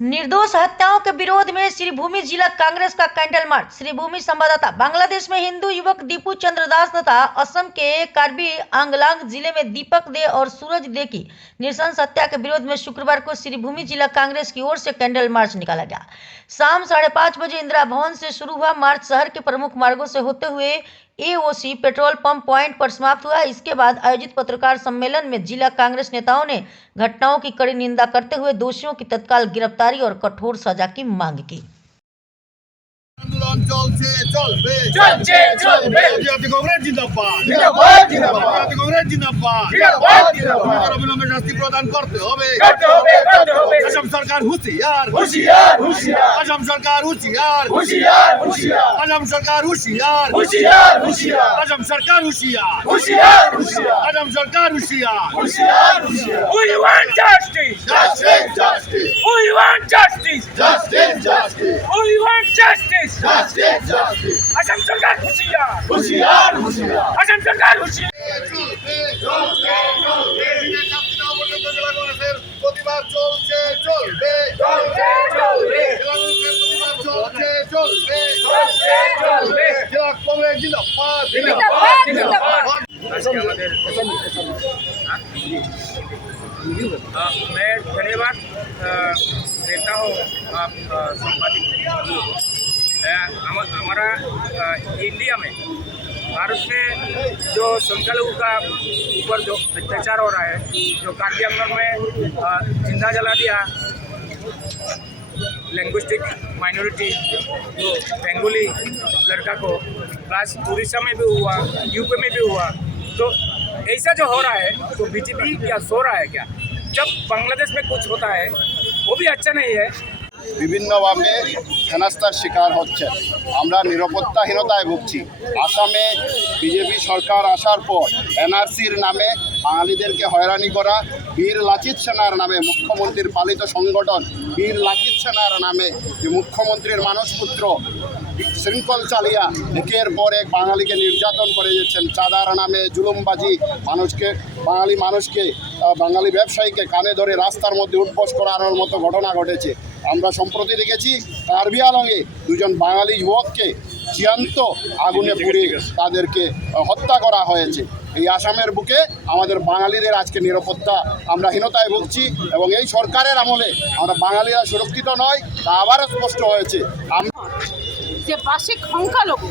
निर्दोष हत्याओं के विरोध में श्रीभूमि जिला कांग्रेस का कैंडल मार्च। श्रीभूमि संवाददाता। बांग्लादेश में हिंदू युवक दीपू चंद्र दास तथा असम के कार्बी आंगलांग जिले में दीपक दे और सूरज दे की नृशंस हत्या के विरोध में शुक्रवार को श्रीभूमि जिला कांग्रेस की ओर से कैंडल मार्च निकाला गया। शाम 5:30 बजे इंदिरा भवन से शुरू हुआ मार्च शहर के प्रमुख मार्गों से होते हुए एओसी पेट्रोल पंप पॉइंट पर समाप्त हुआ। इसके बाद आयोजित पत्रकार सम्मेलन में जिला कांग्रेस नेताओं ने घटनाओं की कड़ी निंदा करते हुए दोषियों की तत्काल गिरफ्तारी और कठोर सजा की मांग की। आंदोलन চলছে চলবে চলছে চলবে জাতীয় কংগ্রেস জিন্দাবাদ জিন্দাবাদ জিন্দাবাদ জাতীয় কংগ্রেস জিন্দাবাদ জিন্দাবাদ জিন্দাবাদ অবিলম্বে শাস্তি প্রদান করতে হবে করতে হবে করতে হবে আসাম সরকার হুঁশিয়ার হুঁশিয়ার হুঁশিয়ার আসাম সরকার হুঁশিয়ার হুঁশিয়ার হুঁশিয়ার আসাম সরকার হুঁশিয়ার হুঁশিয়ার হুঁশিয়ার আসাম সরকার হুঁশিয়ার হুঁশিয়ার হুঁশিয়ার আসাম সরকার হুঁশিয়ার হুঁশিয়ার হুঁশিয়ার We want justice justice justice We want justice justice justice We want justice justice justice Assam সরকার হুঁশিয়ার হুঁশিয়ার হুঁশিয়ার আসাম সরকার হুঁশিয়ার প্রতিবাদ চলছে চলবে চলছে চলবে চলছে চলবে চলছে চলবে জেলা কংগ্রেস জিন্দাবাদ জিন্দাবাদ জিন্দাবাদ आजके मैं धन्यवाद देता हूँ आप संपादित हमारा इंडिया में भारत में जो संख्यालघु का ऊपर जो अत्याचार हो रहा है, जो कार्बी आंगन में जिंदा जला दिया लैंग्विस्टिक माइनॉरिटी जो बेंगोली लड़का को, प्लस उड़ीसा में भी हुआ, यूपी में भी हुआ। तो ऐसा जो हो रहा है तो बीजेपी क्या सो रहा है क्या? जब बांग्लादेश में कुछ होता है वो भी अच्छा नहीं है। বিভিন্নভাবে হেনস্থার শিকার হচ্ছে। আমরা নিরাপত্তাহীনতায় ভুগছি। আসামে বিজেপি সরকার আসার পর এনআরসির নামে বাঙালিদেরকে হয়রানি করা, বীর লাচিত সেনার নামে মুখ্যমন্ত্রীর পালিত সংগঠন বীর লাচিত সেনার নামে যে মুখ্যমন্ত্রীর মানসপুত্র শৃঙ্খল চালিয়া একের পর এক বাঙালিকে নির্যাতন করে যাচ্ছেন। চাঁদার নামে জুলুমবাজি, বাঙালি মানুষকে বাঙালি ব্যবসায়ীকে কানে ধরে রাস্তার মধ্যে উঠবোস করানোর মতো ঘটনা ঘটেছে। আমরা সম্প্রতি দেখেছি কার্বি আংলংয়ে দুজন বাঙালি যুবককে জ্যান্ত আগুনে পুড়িয়ে তাদেরকে হত্যা করা হয়েছে। এই আসামের বুকে আমাদের বাঙালিদের আজকে নিরাপত্তা আমরা হীনতায় ভুগছি এবং এই সরকারের আমলে আমরা বাঙালিরা সুরক্ষিত নয়, তা আবারও স্পষ্ট হয়েছে। যে বার্ষিক সংখ্যালঘু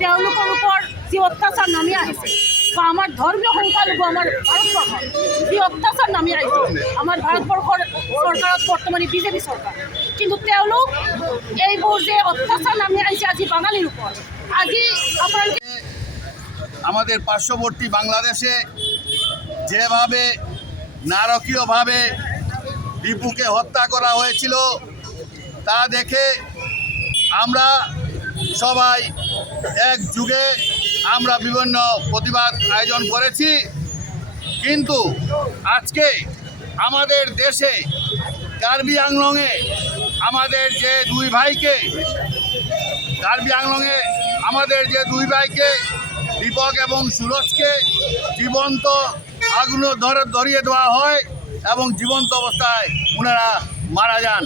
তেওঁলোকৰ ওপৰত যি অত্যাচাৰ নামি আহিছে বা আমাৰ ধৰ্মীয় সংখ্যালঘু আমাৰ ভাৰতবৰ্ষত যি অত্যাচাৰ নামি আহিছে আমাৰ ভাৰতবৰ্ষৰ চৰকাৰত বৰ্তমানে বিজেপি চৰকাৰ, কিন্তু তেওঁলোক এইবোৰ যে অত্যাচাৰ নামি আহিছে আজি বাঙালিৰ ওপৰত, আজি আপোনালোকে আমাদের পার্শ্ববর্তী বাংলাদেশে যেভাবে নারকীয়ভাবে দীপুকে হত্যা করা হয়েছিল তা দেখে আমরা সবাই এক যুগে আমরা বিভিন্ন প্রতিবাদ আয়োজন করেছি। কিন্তু আজকে আমাদের দেশে কার্বি আংলংয়ে আমাদের যে দুই ভাইকে দীপক এবং সুরজকে জীবন্ত আগুনে ধরিয়ে দেওয়া হয় এবং জীবন্ত অবস্থায় ওনারা মারা যান।